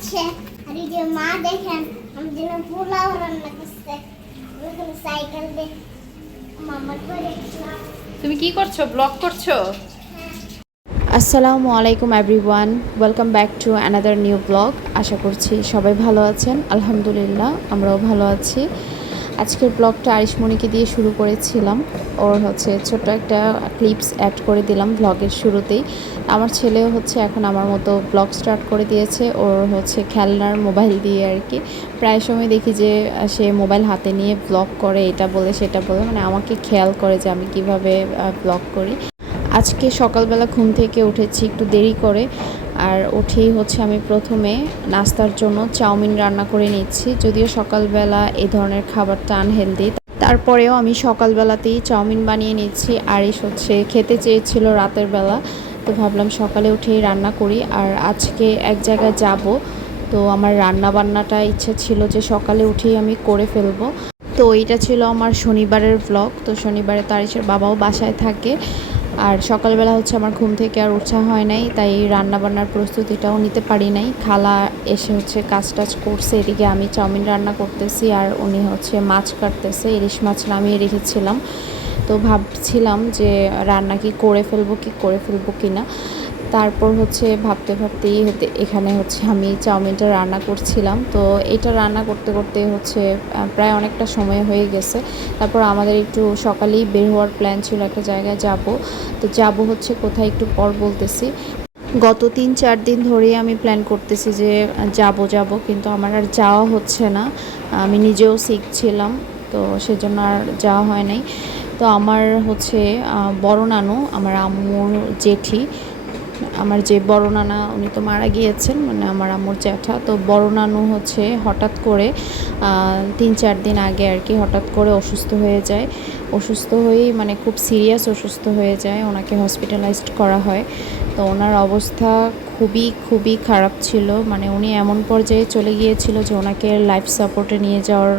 যাচ্ছে আর এই যে মা দেখেন আমার জন্য পোলাও রান্না করছে ওখানে সাইকেল দিয়ে মামার করে তুমি কি করছ? ব্লগ করছ? আসসালামু আলাইকুম everyone welcome back to another new blog আশা করছি সবাই ভালো আছেন। আলহামদুলিল্লাহ আমরাও ভালো আছি। আজকের ব্লগটা আরিশমণিকে দিয়ে শুরু করেছিলাম। ওর হচ্ছে ছোট একটা ক্লিপস অ্যাড করে দিলাম ব্লগের শুরুতেই। আমার ছেলেও হচ্ছে এখন আমার মতো ব্লগ স্টার্ট করে দিয়েছে। ওর হচ্ছে খেলনার মোবাইল দিয়ে আর কি। প্রায় সময় দেখি যে সে মোবাইল হাতে নিয়ে ব্লগ করে, এটা বলে, সেটা বলে। মানে আমাকে খেয়াল করে যে আমি কীভাবে ব্লগ করি। আজকে সকালবেলা ঘুম থেকে উঠেছি একটু দেরি করে। আর উঠেই হচ্ছে আমি প্রথমে নাস্তার জন্য চাউমিন রান্না করে নিচ্ছি। যদিও সকালবেলা এই ধরনের খাবারটা আনহেলদি তারপরেও আমি সকালবেলাতেই চাউমিন বানিয়ে নিচ্ছি। আরিশ হচ্ছে খেতে চেয়েছিল রাতের বেলা, তো ভাবলাম সকালে উঠেই রান্না করি। আর আজকে এক জায়গায় যাব, তো আমার রান্না বান্নাটা ইচ্ছে ছিল যে সকালে উঠেই আমি করে ফেলব। তো এইটা ছিল আমার শনিবারের ব্লগ তো শনিবারে তারিশের বাবাও বাসায় থাকে। আর সকালবেলা হচ্ছে আমার ঘুম থেকে আর উৎসাহ হয় নাই, তাই রান্নাবান্নার প্রস্তুতিটাও নিতে পারি নাই। খালা এসে হচ্ছে কাজ টাজ করছে, এদিকে আমি চাউমিন রান্না করতেছি আর উনি হচ্ছে মাছ কাটতেছে, ইলিশ মাছ নামিয়ে রেখেছিলাম। তো ভাবছিলাম যে রান্না কি করে ফেলব, কি করে ফেলব কি না তারপর হচ্ছে ভাবতে ভাবতেই হতে এখানে হচ্ছে আমি চাউমিনটা রান্না করছিলাম। তো এটা রান্না করতে করতে হচ্ছে প্রায় অনেকটা সময় হয়ে গেছে। তারপর আমাদের একটু সকালেই বের হওয়ার প্ল্যান ছিল একটা জায়গায় যাব। তো যাব হচ্ছে কোথায় একটু পর বলতেছি। গত তিন চার দিন ধরেই আমি প্ল্যান করতেছি যে যাব যাব। কিন্তু আমার আর যাওয়া হচ্ছে না। আমি নিজেও শিখছিলাম তো সেজন্য আর যাওয়া হয় নাই। তো আমার হচ্ছে বড় নানু, আমার আম্মুর জেঠি আমার যে বড় নানা, উনি তো মারা গিয়েছেন মানে আমার আম্মুর জ্যাঠা। তো বড় নানু হচ্ছে হঠাৎ করে তিন চার দিন আগে আর কি হঠাৎ করে অসুস্থ হয়ে যায়। অসুস্থ হয়েই মানে খুব সিরিয়াস অসুস্থ হয়ে যায়, ওনাকে হসপিটালাইজড করা হয়। তো ওনার অবস্থা খুবই খুবই খারাপ ছিল। মানে উনি এমন পর্যায়ে চলে গিয়েছিল যে ওনাকে লাইফ সাপোর্টে নিয়ে যাওয়ার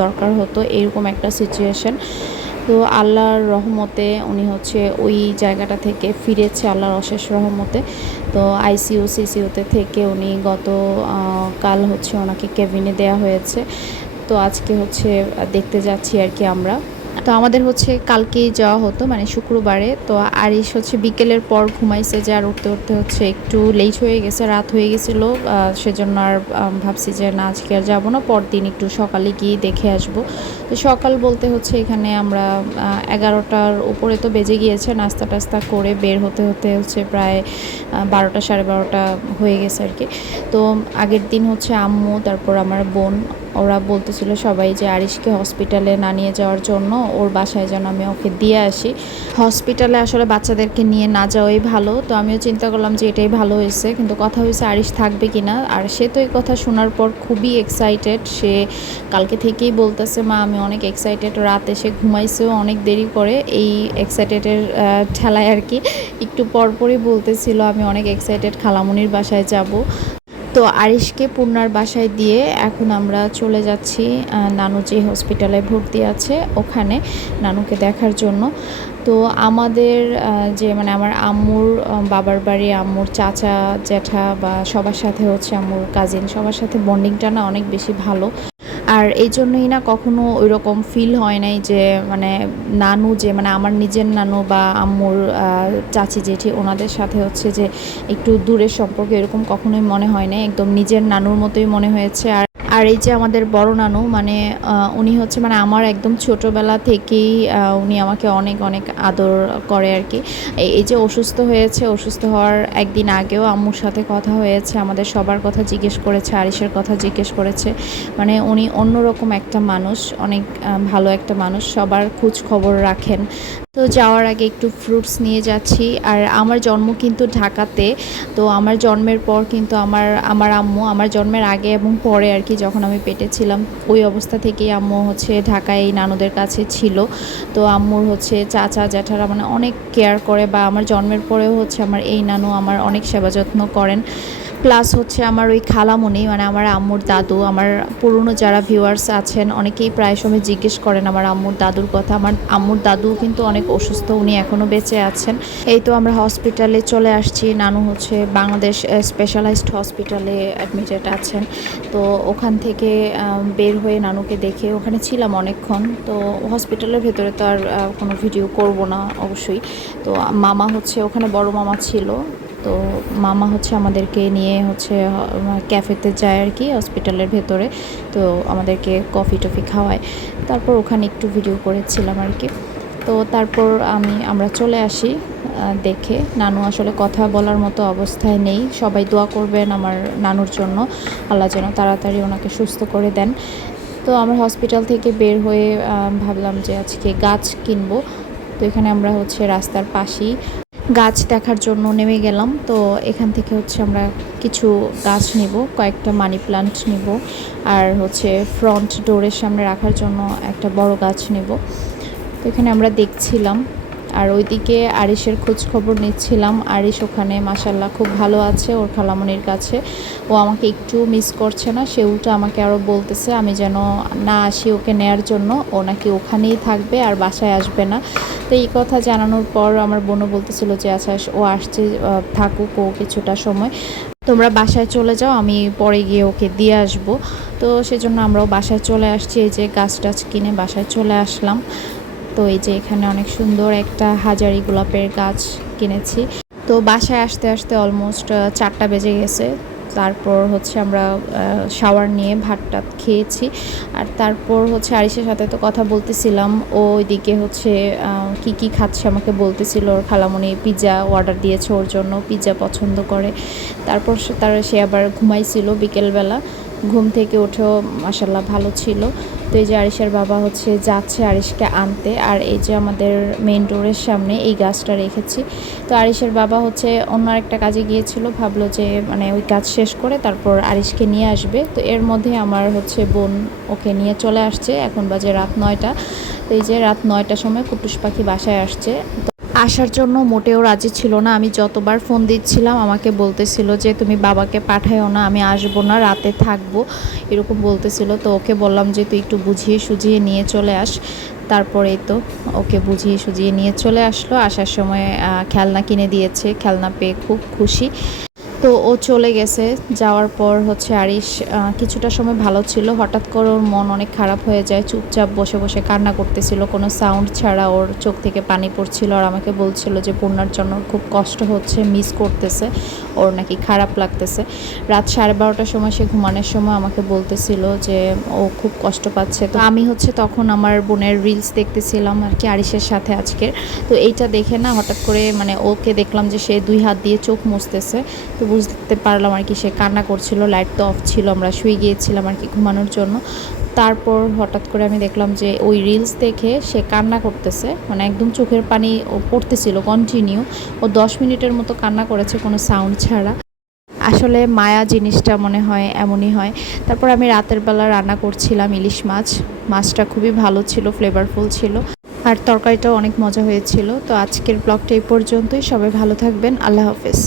দরকার হতো, এরকম একটা সিচুয়েশন তো আল্লাহর রহমতে উনি হচ্ছে ওই জায়গাটা থেকে ফিরেছে, আল্লাহর অশেষ রহমতে। তো আইসিইউ সিসিউতে থেকে উনি গত কাল হচ্ছে ওনাকে কেবিনে দেয়া হয়েছে। তো আজকে হচ্ছে দেখতে যাচ্ছি আর কি আমরা। তো আমাদের হচ্ছে কালকেই যাওয়া হতো মানে শুক্রবারে। তো আরিশ হচ্ছে বিকেলের পর ঘুমাইছে যে আর উঠতে উঠতে হচ্ছে একটু লেট হয়ে গেছে, রাত হয়ে গেছিল। সেজন্য আর ভাবছি যে না, আজকে আর যাব না, পরদিন একটু সকালে গিয়ে দেখে আসব। তো সকাল বলতে হচ্ছে এখানে আমরা এগারোটার উপরে তো বেজে গিয়েছে, নাস্তা টাস্তা করে বের হতে হতে হচ্ছে প্রায় বারোটা, সাড়ে বারোটা হয়ে গেছে আর কি। তো আগের দিন হচ্ছে আম্মু, তারপর আমার বোন ওরা বলতেছিল সবাই যে আরিশকে হসপিটালে না নিয়ে যাওয়ার জন্য ওর বাসায় যেন আমি ওকে দিয়ে আসি। হসপিটালে আসলে বাচ্চাদেরকে নিয়ে না যাওয়াই ভালো। তো আমিও চিন্তা করলাম যে এটাই ভালো হয়েছে। কিন্তু কথা হয়েছে আরিশ থাকবে কি না আর সে তো এই কথা শোনার পর খুবই এক্সাইটেড সে কালকে থেকেই বলতেছে, মা, আমি অনেক এক্সাইটেড রাত এসে ঘুমাইছেও অনেক দেরি করে। এই এক্সাইটেডের ঠেলায় আর কি একটু পরপরই বলতেছিল, আমি অনেক এক্সাইটেড খালামুনির বাসায় যাব। তো আরিশকে পূর্ণার বাসায় দিয়ে এখন আমরা চলে যাচ্ছি নানু যে হসপিটালে ভর্তি আছে ওখানে নানুকে দেখার জন্য। তো আমাদের যে মানে আমার আম্মুর বাবার বাড়ি, আম্মুর চাচা, জ্যাঠা বা সবার সাথে হচ্ছে, আম্মুর কাজিন সবার সাথে বন্ডিংটা না অনেক বেশি ভালো। আর এই জন্যই না কখনো ওই রকম ফিল হয় নাই যে মানে নানু যে মানে আমার নিজের নানু বা আম্মুর চাচি জেঠি ওনাদের সাথে হচ্ছে যে, একটু দূরের সম্পর্কে এরকম কখনোই মনে হয় না একদম নিজের নানুর মতোই মনে হয়েছে। আর আর এই যে আমাদের বড় নানু মানে উনি হচ্ছে মানে আমার একদম ছোটোবেলা থেকেই উনি আমাকে অনেক অনেক আদর করে আর কি। এই- যে অসুস্থ হয়েছে, অসুস্থ হওয়ার একদিন আগেও আম্মুর সাথে কথা হয়েছে, আমাদের সবার কথা জিজ্ঞেস করেছে আরিসের কথা জিজ্ঞেস করেছে। মানে উনি অন্যরকম একটা মানুষ, অনেক ভালো একটা মানুষ, সবার খোঁজ খবর রাখেন। তো যাওয়ার আগে একটু ফ্রুটস নিয়ে যাচ্ছি। আর আমার জন্ম কিন্তু ঢাকাতে, তো আমার জন্মের পর কিন্তু আমার আমার আম্মু, আমার জন্মের আগে এবং পরে আর কি যখন আমি পেটে ছিলাম, ওই অবস্থা থেকেই আম্মু হচ্ছে ঢাকায় নানুদের কাছে ছিল। তো আম্মুর হচ্ছে চাচা, জ্যাঠারা মানে অনেক কেয়ার করে বা আমার জন্মের পরেও হচ্ছে আমার এই নানু আমার অনেক সেবা যত্ন করেন। প্লাস হচ্ছে আমার ওই খালামণি মানে আমার আম্মুর দাদু, আমার পুরনো যারা ভিউয়ার্স আছেন, অনেকেই প্রায় সময় জিজ্ঞেস করেন আমার আম্মুর দাদুর কথা। আমার আম্মুর দাদু কিন্তু অনেক অসুস্থ, উনি এখনও বেঁচে আছেন। এই তো আমরা হসপিটালে চলে আসছি। নানু হচ্ছে বাংলাদেশ স্পেশালাইজড হসপিটালে অ্যাডমিটেড আছেন। তো ওখান থেকে বের হয়ে নানুকে দেখে ওখানে ছিলাম অনেকক্ষণ। তো হসপিটালের ভেতরে তো আর কোনো ভিডিও করব না অবশ্যই। তো মামা হচ্ছে, ওখানে বড় মামা ছিল। তো মামা হচ্ছে আমাদেরকে নিয়ে হচ্ছে ক্যাফেতে যায় আর কি, হসপিটালের ভেতরে। তো আমাদেরকে কফি টফি খাওয়ায়। তারপর ওখানে একটু ভিডিও করেছিলাম আর কি। তো তারপর আমি, আমরা চলে আসি দেখে। নানু আসলে কথা বলার মতো অবস্থায় নেই। সবাই দোয়া করবেন আমার নানুর জন্য। আল্লাহ যেন তাড়াতাড়ি ওনাকে সুস্থ করে দেন। তো আমরা হসপিটাল থেকে বের হয়ে ভাবলাম যে আজকে গাছ কিনবো। তো এখানে আমরা হচ্ছে রাস্তার পাশেই গাছ দেখার জন্য নেমে গেলাম। তো এখান থেকে হচ্ছে আমরা কিছু গাছ নেব, কয়েকটা মানি প্লান্ট নিব আর হচ্ছে ফ্রন্ট ডোরের সামনে রাখার জন্য একটা বড় গাছ নেব। তো এখানে আমরা দেখছিলাম আর ওইদিকে আরিসের খোঁজ খবর নিচ্ছিলাম। আরিস ওখানে মাসাল্লাহ খুব ভালো আছে ওর খালামনির কাছে। ও আমাকে একটু মিস করছে না, সে উল্টো আমাকে আরও বলতেছে, আমি যেন না আসি ওকে নেয়ার জন্য, ও নাকি ওখানেই থাকবে আর বাসায় আসবে না। তো এই কথা জানানোর পর আমার বোনও বলতেছিল যে আচ্ছা ও আসছে থাকুক ও কিছুটা সময়। তোমরা বাসায় চলে যাও, আমি পরে গিয়ে ওকে দিয়ে আসব। তো সেজন্য আমরাও বাসায় চলে আসছি, এই যে গাছ টাছ কিনে বাসায় চলে আসলাম। তো এই যে এখানে অনেক সুন্দর একটা হাজারি গোলাপের গাছ কিনেছি। তো বাসায় আসতে আসতে অলমোস্ট চারটা বেজে গেছে। তারপর হচ্ছে আমরা শাওয়ার নিয়ে ভাত টাত খেয়েছি। আর তারপর হচ্ছে আরিসের সাথে তো কথা বলতেছিলাম। ও ওইদিকে হচ্ছে কি কি খাচ্ছে আমাকে বলতেছিল। ওর খালামণি পিৎজা অর্ডার দিয়েছে ওর জন্য পিৎজা পছন্দ করে। তারপর তার, সে আবার ঘুমাইছিল বিকেলবেলা। ঘুম থেকে উঠেও মাসাল্লাহ ভালো ছিল। তো এই যে আরিসের বাবা হচ্ছে যাচ্ছে আরিসকে আনতে, আর এই যে আমাদের মেন ডোরের সামনে এই গাছটা রেখেছি। তো আরিসের বাবা হচ্ছে অন্য একটা কাজে গিয়েছিল, ভাবলো যে মানে ওই কাজ শেষ করে তারপর আরিসকে নিয়ে আসবে। তো এর মধ্যে আমার হচ্ছে বোন ওকে নিয়ে চলে আসছে, এখন বাজে রাত নয়টা। তো এই যে রাত নয়টার সময় কুটুস পাখি বাসায় আসছে। আসার জন্য মোটেও রাজি ছিল না। আমি যতবার ফোন দিচ্ছিলাম, আমাকে বলতেছিল যে, তুমি বাবাকে পাঠায়ও না, আমি আসব না, রাতে থাকব। এরকম বলতেছিল। তো ওকে বললাম যে, তুই একটু বুঝিয়ে সুঝিয়ে নিয়ে চলে আস। তারপরেই তো ওকে বুঝিয়ে সুঝিয়ে নিয়ে চলে আসলো। আসার সময় খেলনা কিনে দিয়েছে। খেলনা পেয়ে খুব খুশি। তো ও চলে গেছে। যাওয়ার পর হচ্ছে আরিশ কিছুটা সময় ভালো ছিল। হঠাৎ করে ওর মন অনেক খারাপ হয়ে যায়। চুপচাপ বসে বসে কান্না করতেছিল। কোনো সাউন্ড ছাড়া ওর চোখ থেকে পানি পড়ছিল আর আমাকে বলছিল যে, পূর্ণার জন্য খুব কষ্ট হচ্ছে মিস করতেছে। ওর নাকি খারাপ লাগতেছে। রাত সাড়ে বারোটার সময় সে ঘুমানোর সময় আমাকে বলতেছিল যে, ও খুব কষ্ট পাচ্ছে। তো আমি হচ্ছে তখন আমার বোনের রিলস দেখতেছিলাম আর কি আরিশের সাথে আজকের। তো এইটা দেখে না হঠাৎ করে মানে ওকে দেখলাম যে, সে দুই হাত দিয়ে চোখ মুছতেছে। তো বুঝতে পারলাম আর কি, সে কান্না করছিল লাইট তো অফ ছিল, আমরা শুয়ে গিয়েছিলাম আর কি ঘুমানোর জন্য। তারপর হঠাৎ করে আমি দেখলাম যে ওই রিলস দেখে সে কান্না করতেছে মানে একদম চোখের পানি ও পড়তেছিল কন্টিনিউ ও দশ মিনিটের মতো কান্না করেছে কোনো সাউন্ড ছাড়া। আসলে মায়া জিনিসটা মনে হয় এমনই হয়। তারপর আমি রাতের বেলা রান্না করছিলাম ইলিশ মাছ, মাছটা খুবই ভালো ছিল ফ্লেভারফুল ছিল, আর তরকারিটাও অনেক মজা হয়েছিল। তো আজকের ব্লগটা এই পর্যন্তই, সবাই ভালো থাকবেন, আল্লাহ হাফেজ।